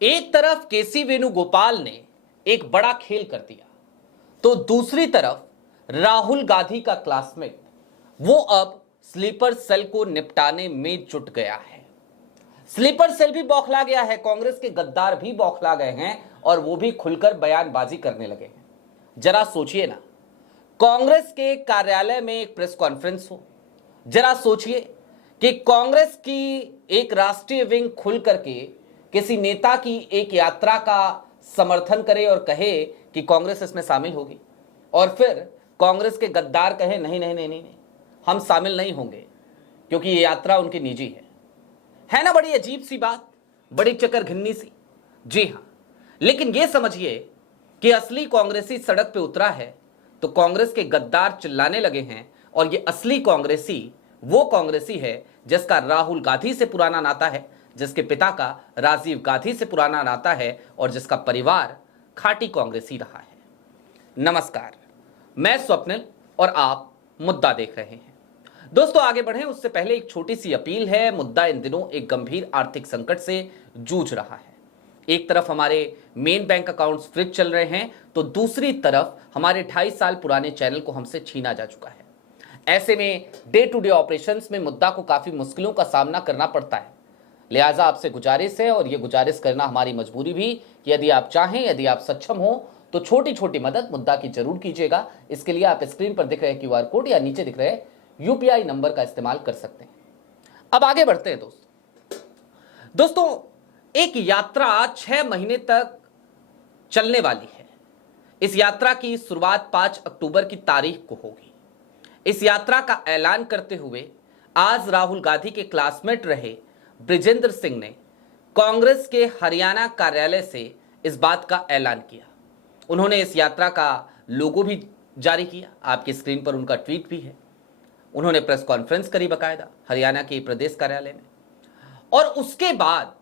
एक तरफ केसी वेणुगोपाल ने एक बड़ा खेल कर दिया, तो दूसरी तरफ राहुल गांधी का क्लासमेट वो अब स्लीपर सेल को निपटाने में जुट गया है। स्लीपर सेल भी बौखला गया है, कांग्रेस के गद्दार भी बौखला गए हैं और वो भी खुलकर बयानबाजी करने लगे हैं। जरा सोचिए ना, कांग्रेस के कार्यालय में एक प्रेस कॉन्फ्रेंस हो, जरा सोचिए कि कांग्रेस की एक राष्ट्रीय विंग खुल करके किसी नेता की एक यात्रा का समर्थन करे और कहे कि कांग्रेस इसमें शामिल होगी, और फिर कांग्रेस के गद्दार कहे नहीं नहीं नहीं नहीं, नहीं हम शामिल नहीं होंगे क्योंकि ये यात्रा उनकी निजी है ना। बड़ी अजीब सी बात, बड़ी चक्कर घिन्नी सी। जी हां, लेकिन यह समझिए कि असली कांग्रेसी सड़क पे उतरा है तो कांग्रेस के गद्दार चिल्लाने लगे हैं, और ये असली कांग्रेसी वो कांग्रेसी है जिसका राहुल गांधी से पुराना नाता है, जिसके पिता का राजीव गांधी से पुराना नाता है और जिसका परिवार खाटी कांग्रेसी रहा है। नमस्कार, मैं स्वप्निल और आप मुद्दा देख रहे हैं। दोस्तों, आगे बढ़ें उससे पहले एक छोटी सी अपील है। मुद्दा इन दिनों एक गंभीर आर्थिक संकट से जूझ रहा है। एक तरफ हमारे मेन बैंक अकाउंट्स फ्रीज चल रहे हैं, तो दूसरी तरफ हमारे 2.5 साल पुराने चैनल को हमसे छीना जा चुका है। ऐसे में डे टू डे ऑपरेशंस में मुद्दा को काफी मुश्किलों का सामना करना पड़ता है। लिहाजा आपसे गुजारिश है, और यह गुजारिश करना हमारी मजबूरी भी, कि यदि आप चाहें, यदि आप सक्षम हो तो छोटी छोटी मदद मुद्दा की जरूर कीजिएगा। इसके लिए आप स्क्रीन पर दिख रहे क्यूआर कोड या नीचे दिख रहे यूपीआई नंबर का इस्तेमाल कर सकते हैं। अब आगे बढ़ते हैं दोस्तों, एक यात्रा 6 महीने तक चलने वाली है। इस यात्रा की शुरुआत 5 अक्टूबर की तारीख को होगी। इस यात्रा का ऐलान करते हुए आज राहुल गांधी के क्लासमेट रहे बृजेंद्र सिंह ने कांग्रेस के हरियाणा कार्यालय से इस बात का ऐलान किया। उन्होंने इस यात्रा का लोगो भी जारी किया, आपकी स्क्रीन पर उनका ट्वीट भी है। उन्होंने प्रेस कॉन्फ्रेंस करी बाकायदा हरियाणा के प्रदेश कार्यालय में, और उसके बाद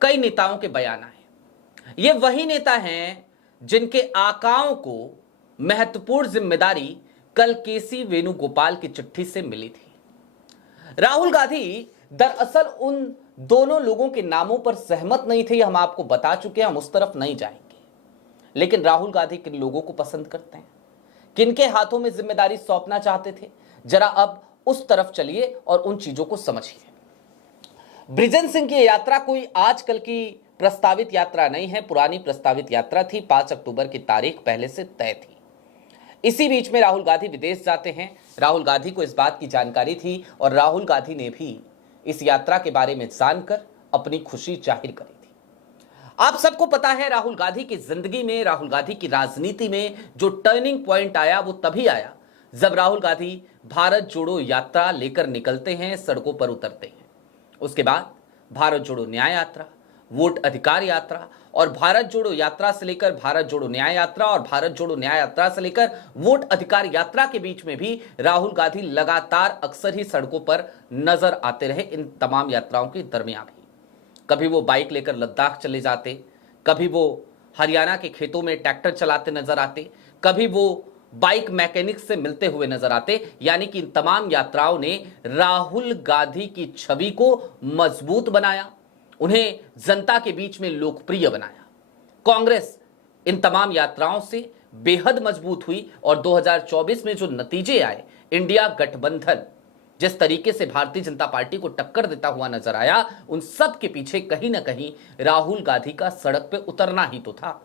कई नेताओं के बयान आए। ये वही नेता हैं जिनके आकाओं को महत्वपूर्ण जिम्मेदारी कल केसी वेणुगोपाल की चिट्ठी से मिली थी। राहुल गांधी दरअसल उन दोनों लोगों के नामों पर सहमत नहीं थे, हम आपको बता चुके हैं, हम उस तरफ नहीं जाएंगे। लेकिन राहुल गांधी किन लोगों को पसंद करते हैं, किनके हाथों में जिम्मेदारी सौंपना चाहते थे, जरा अब उस तरफ चलिए और उन चीजों को समझिए। बृजेंद्र सिंह की यात्रा कोई आजकल की प्रस्तावित यात्रा नहीं है, पुरानी प्रस्तावित यात्रा थी। 5 अक्टूबर की तारीख पहले से तय थी। इसी बीच में राहुल गांधी विदेश जाते हैं। राहुल गांधी को इस बात की जानकारी थी और राहुल गांधी ने भी इस यात्रा के बारे में जानकर अपनी खुशी जाहिर करी थी। आप सबको पता है, राहुल गांधी की जिंदगी में, राहुल गांधी की राजनीति में जो टर्निंग पॉइंट आया वो तभी आया जब राहुल गांधी भारत जोड़ो यात्रा लेकर निकलते हैं, सड़कों पर उतरते हैं। उसके बाद भारत जोड़ो न्याय यात्रा, वोट अधिकार यात्रा, और भारत जोड़ो यात्रा से लेकर भारत जोड़ो न्याय यात्रा, और भारत जोड़ो न्याय यात्रा से लेकर वोट अधिकार यात्रा के बीच में भी राहुल गांधी लगातार अक्सर ही सड़कों पर नजर आते रहे। इन तमाम यात्राओं के दरमियान भी कभी वो बाइक लेकर लद्दाख चले जाते, कभी वो हरियाणा के खेतों में ट्रैक्टर चलाते नजर आते, कभी वो बाइक मैकेनिक से मिलते हुए नजर आते। यानी कि इन तमाम यात्राओं ने राहुल गांधी की छवि को मजबूत बनाया, उन्हें जनता के बीच में लोकप्रिय बनाया। कांग्रेस इन तमाम यात्राओं से बेहद मजबूत हुई, और 2024 में जो नतीजे आए, इंडिया गठबंधन जिस तरीके से भारतीय जनता पार्टी को टक्कर देता हुआ नजर आया, उन सब के पीछे कहीं ना कहीं राहुल गांधी का सड़क पे उतरना ही तो था।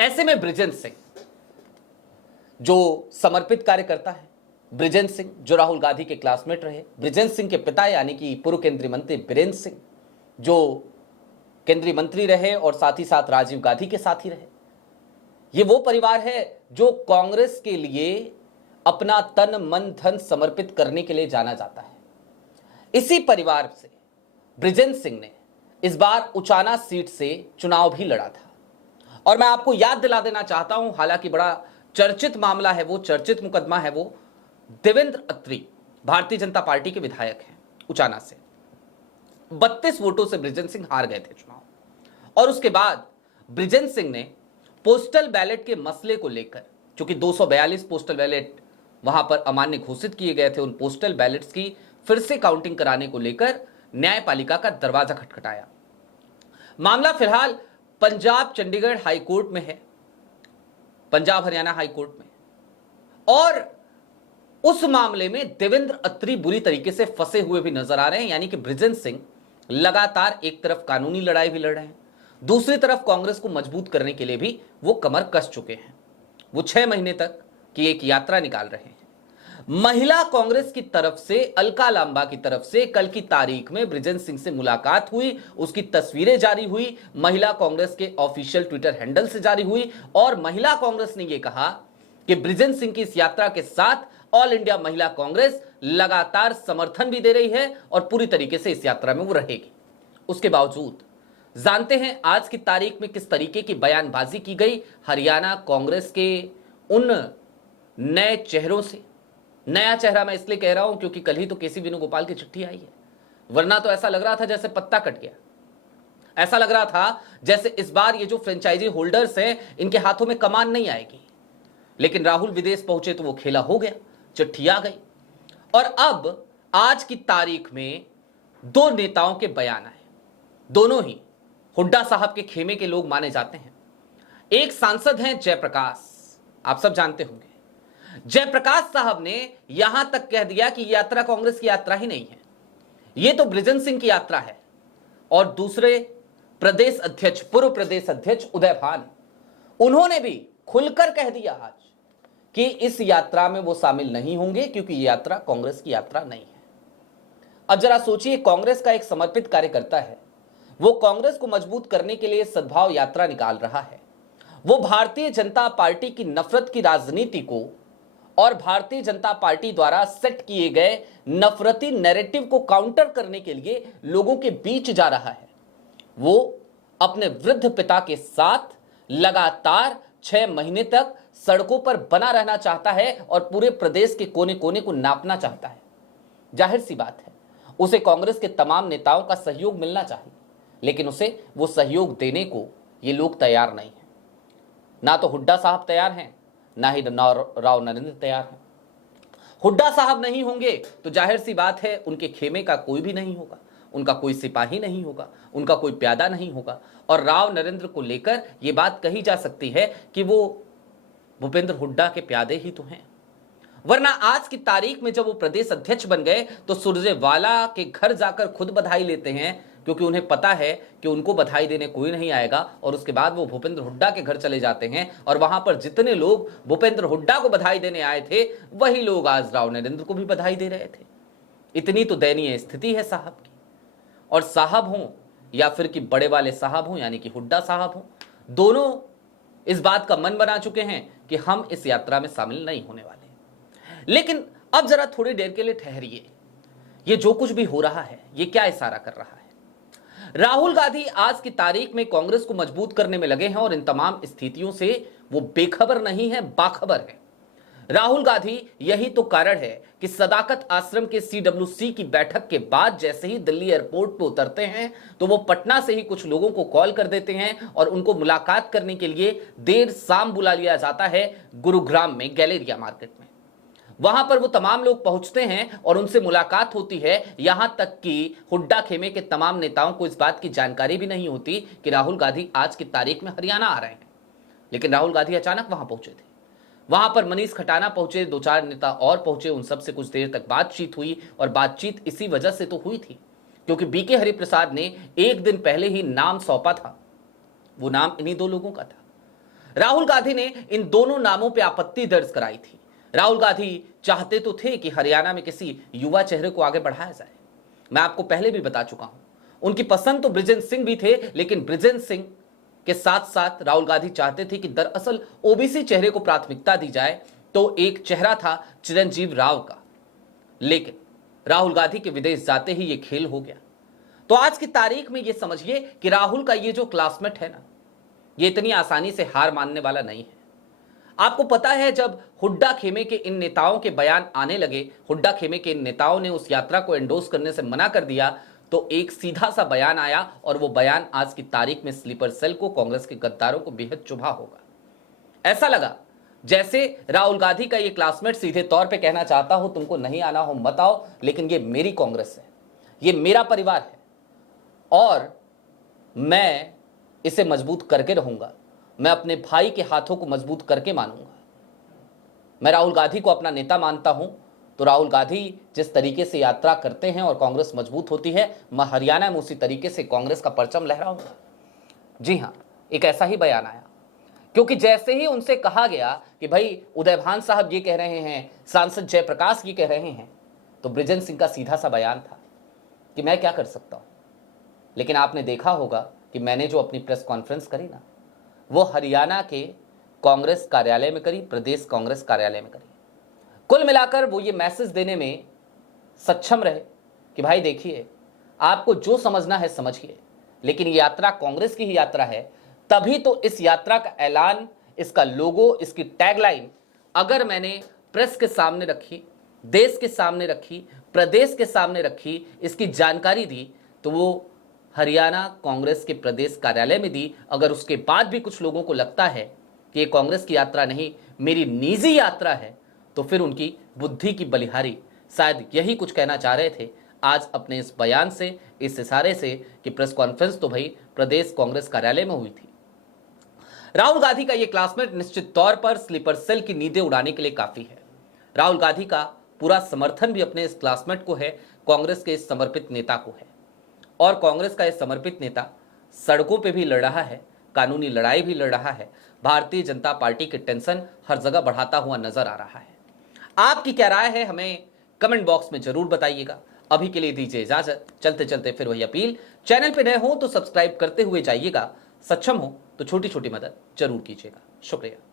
ऐसे में बृजेंद्र सिंह जो समर्पित कार्य करता है, बृजेंद्र सिंह जो राहुल गांधी के क्लासमेट रहे, बृजेंद्र सिंह के पिता यानी कि पूर्व केंद्रीय मंत्री बीरेंद्र सिंह जो केंद्रीय मंत्री रहे और साथ ही साथ राजीव गांधी के साथी रहे, ये वो परिवार है जो कांग्रेस के लिए अपना तन मन धन समर्पित करने के लिए जाना जाता है। इसी परिवार से बृजेंद्र सिंह ने इस बार उचाना सीट से चुनाव भी लड़ा था, और मैं आपको याद दिला देना चाहता हूं, हालांकि बड़ा चर्चित मामला है वो, चर्चित मुकदमा है वो। देवेंद्र अत्री भारतीय जनता पार्टी के विधायक हैं उचाना से। 32 वोटों से बृजेंद्र सिंह हार गए थे चुनाव, और उसके बाद बृजेंद्र सिंह ने पोस्टल बैलेट के मसले को लेकर, चूंकि 242 पोस्टल बैलेट वहां पर अमान्य घोषित किए गए थे, उन पोस्टल बैलेट्स की फिर से काउंटिंग कराने को लेकर न्यायपालिका का दरवाजा खटखटाया। मामला फिलहाल पंजाब चंडीगढ़ हाई कोर्ट में है, पंजाब हरियाणा हाई कोर्ट में, और उस मामले में देवेंद्र अत्री बुरी तरीके से फंसे हुए भी नजर आ रहे हैं। यानी कि बृजेंद्र सिंह लगातार एक तरफ कानूनी लड़ाई भी लड़ रहे हैं, दूसरी तरफ कांग्रेस को मजबूत करने के लिए भी वो कमर कस चुके हैं। वो 6 महीने तक की एक यात्रा निकाल रहे हैं। महिला कांग्रेस की तरफ से, अलका लांबा की तरफ से कल की तारीख में बृजेंद्र सिंह से मुलाकात हुई, उसकी तस्वीरें जारी हुई, महिला कांग्रेस के ऑफिशियल ट्विटर हैंडल से जारी हुई, और महिला कांग्रेस ने यह कहा कि बृजेंद्र सिंह की इस यात्रा के साथ ऑल इंडिया महिला कांग्रेस लगातार समर्थन भी दे रही है और पूरी तरीके से इस यात्रा में वो रहेगी। उसके बावजूद जानते हैं आज की तारीख में किस तरीके की बयानबाजी की गई हरियाणा कांग्रेस के उन नए चेहरों से। नया चेहरा मैं इसलिए कह रहा हूं क्योंकि कल ही तो केसी वेणुगोपाल की चिट्ठी आई है, वरना तो ऐसा लग रहा था जैसे पत्ता कट गया। ऐसा लग रहा था जैसे इस बार ये जो फ्रेंचाइजी होल्डर्स हैं इनके हाथों में कमान नहीं आएगी। लेकिन राहुल विदेश पहुंचे तो वो खेला हो गया, चिट्ठी आ गई। और अब आज की तारीख में 2 नेताओं के बयान आए, दोनों ही हुड्डा साहब के खेमे के लोग माने जाते हैं। एक सांसद हैं जयप्रकाश, आप सब जानते होंगे। जयप्रकाश साहब ने यहां तक कह दिया कि यात्रा कांग्रेस की यात्रा ही नहीं है, यह तो बृजेंद्र सिंह की यात्रा है। और दूसरे प्रदेश अध्यक्ष, पूर्व प्रदेश अध्यक्ष उदय भान, उन्होंने भी खुलकर कह दिया आज कि इस यात्रा में वो शामिल नहीं होंगे क्योंकि यह यात्रा कांग्रेस की यात्रा नहीं है। अब जरा सोचिए, कांग्रेस का एक समर्पित कार्यकर्ता है, वो कांग्रेस को मजबूत करने के लिए सद्भाव यात्रा निकाल रहा है। वो भारतीय जनता पार्टी की नफरत की राजनीति को और भारतीय जनता पार्टी द्वारा सेट किए गए नफरती नैरेटिव को काउंटर करने के लिए लोगों के बीच जा रहा है। वो अपने वृद्ध पिता के साथ लगातार 6 महीने तक सड़कों पर बना रहना चाहता है और पूरे प्रदेश के कोने कोने को नापना चाहता है। जाहिर सी बात है, उसे कांग्रेस के तमाम नेताओं का सहयोग मिलना चाहिए, लेकिन उसे वो सहयोग देने को ये लोग तैयार नहीं हैं। ना तो हुड्डा साहब तैयार हैं, ना ही राव नरेंद्र तैयार हैं। हुड्डा साहब नहीं होंगे तो जाहिर सी बात है उनके खेमे का कोई भी नहीं होगा, उनका कोई सिपाही नहीं होगा, उनका कोई प्यादा नहीं होगा। और राव नरेंद्र को लेकर यह बात कही जा सकती है कि वो भूपेंद्र हुड्डा के प्यादे ही तो हैं। वरना आज की तारीख में जब वो प्रदेश अध्यक्ष बन गए तो सुरजेवाला के घर जाकर खुद बधाई लेते हैं, क्योंकि उन्हें पता है कि उनको बधाई देने कोई नहीं आएगा। और उसके बाद वो भूपेंद्र हुड्डा के घर चले जाते हैं और वहां पर जितने लोग भूपेंद्र हुड्डा को बधाई देने आए थे वही लोग आज राव नरेंद्र को भी बधाई दे रहे थे। इतनी तो दयनीय स्थिति है साहब की। और साहब हों या फिर कि बड़े वाले साहब हों यानी कि हुड्डा साहब हों, दोनों इस बात का मन बना चुके हैं कि हम इस यात्रा में शामिल नहीं होने वाले। लेकिन अब जरा थोड़ी देर के लिए ठहरिए, ये जो कुछ भी हो रहा है ये क्या इशारा कर रहा है? राहुल गांधी आज की तारीख में कांग्रेस को मजबूत करने में लगे हैं और इन तमाम स्थितियों से वो बेखबर नहीं है, बाखबर है। राहुल गांधी यही तो कारण है कि सदाकत आश्रम के CWC की बैठक के बाद जैसे ही दिल्ली एयरपोर्ट पर उतरते हैं तो वो पटना से ही कुछ लोगों को कॉल कर देते हैं और उनको मुलाकात करने के लिए देर शाम बुला लिया जाता है गुरुग्राम में गैलेरिया मार्केट में। वहां पर वो तमाम लोग पहुंचते हैं और उनसे मुलाकात होती है। यहां तक कि हुड्डा खेमे के तमाम नेताओं को इस बात की जानकारी भी नहीं होती कि राहुल गांधी आज की तारीख में हरियाणा आ रहे हैं। लेकिन राहुल गांधी अचानक वहां पहुंचे थे। वहां पर मनीष खटाना पहुंचे, 2-4 नेता और पहुंचे, उन सब से कुछ देर तक बातचीत हुई। और बातचीत इसी वजह से तो हुई थी क्योंकि BK हरिप्रसाद ने एक दिन पहले ही नाम सौंपा था। वो नाम इन्हीं 2 लोगों का था। राहुल गांधी ने इन दोनों नामों पर आपत्ति दर्ज कराई थी। राहुल गांधी चाहते तो थे कि हरियाणा में किसी युवा चेहरे को आगे बढ़ाया जाए। मैं आपको पहले भी बता चुका हूं, उनकी पसंद तो बृजेंद्र सिंह भी थे, लेकिन बृजेंद्र सिंह के साथ साथ राहुल गांधी चाहते थे कि दरअसल OBC चेहरे को प्राथमिकता दी जाए। तो एक चेहरा था चिरंजीव राव का, लेकिन राहुल गांधी के विदेश जाते ही यह खेल हो गया। तो आज की तारीख में यह समझिए कि राहुल का ये जो क्लासमेट है ना, ये इतनी आसानी से हार मानने वाला नहीं है। आपको पता है, जब हुड्डा खेमे के इन नेताओं के बयान आने लगे, हुड्डा खेमे के इन नेताओं ने उस यात्रा को एंडोर्स करने से मना कर दिया, तो एक सीधा सा बयान आया और वो बयान आज की तारीख में स्लीपर सेल को, कांग्रेस के गद्दारों को बेहद चुभा होगा। ऐसा लगा जैसे राहुल गांधी का ये क्लासमेट सीधे तौर पे कहना चाहता हो तुमको नहीं आना हो मत आओ, लेकिन ये मेरी कांग्रेस है, ये मेरा परिवार है और मैं इसे मजबूत करके रहूंगा, मैं अपने भाई के हाथों को मजबूत करके मानूंगा। मैं राहुल गांधी को अपना नेता मानता हूं, तो राहुल गांधी जिस तरीके से यात्रा करते हैं और कांग्रेस मजबूत होती है, मैं हरियाणा में उसी तरीके से कांग्रेस का परचम लहराऊंगा। जी हां, एक ऐसा ही बयान आया, क्योंकि जैसे ही उनसे कहा गया कि भाई उदयभान साहब ये कह रहे हैं, सांसद जयप्रकाश ये कह रहे हैं, तो बृजेंद्र सिंह का सीधा सा बयान था कि मैं क्या कर सकता हूं। लेकिन आपने देखा होगा कि मैंने जो अपनी प्रेस कॉन्फ्रेंस करी ना, वो हरियाणा के कांग्रेस कार्यालय में करी, प्रदेश कांग्रेस कार्यालय में करी। कुल मिलाकर वो ये मैसेज देने में सक्षम रहे कि भाई देखिए, आपको जो समझना है समझिए, लेकिन ये यात्रा कांग्रेस की ही यात्रा है। तभी तो इस यात्रा का ऐलान, इसका लोगो, इसकी टैगलाइन अगर मैंने प्रेस के सामने रखी, देश के सामने रखी, प्रदेश के सामने रखी, इसकी जानकारी दी, तो वो हरियाणा कांग्रेस के प्रदेश कार्यालय में दी। अगर उसके बाद भी कुछ लोगों को लगता है कि ये कांग्रेस की यात्रा नहीं, मेरी निजी यात्रा है, तो फिर उनकी बुद्धि की बलिहारी शायद यही कुछ कहना चाह रहे थे आज अपने इस बयान से, इस इशारे से कि प्रेस कॉन्फ्रेंस तो भाई प्रदेश कांग्रेस कार्यालय में हुई थी। राहुल गांधी का यह क्लासमेट निश्चित तौर पर स्लीपर सेल की नींदें उड़ाने के लिए काफी है। राहुल गांधी का पूरा समर्थन भी अपने इस क्लासमेट को है, कांग्रेस के इस समर्पित नेता को है। और कांग्रेस का यह समर्पित नेता सड़कों पे भी लड़ रहा है, कानूनी लड़ाई भी लड़ रहा है, भारतीय जनता पार्टी की टेंशन हर जगह बढ़ाता हुआ नजर आ रहा है। आपकी क्या राय है, हमें कमेंट बॉक्स में जरूर बताइएगा। अभी के लिए दीजिए इजाजत, चलते चलते फिर वही अपील, चैनल पे नए हो तो सब्सक्राइब करते हुए जाइएगा, सक्षम हो तो छोटी छोटी मदद जरूर कीजिएगा। शुक्रिया।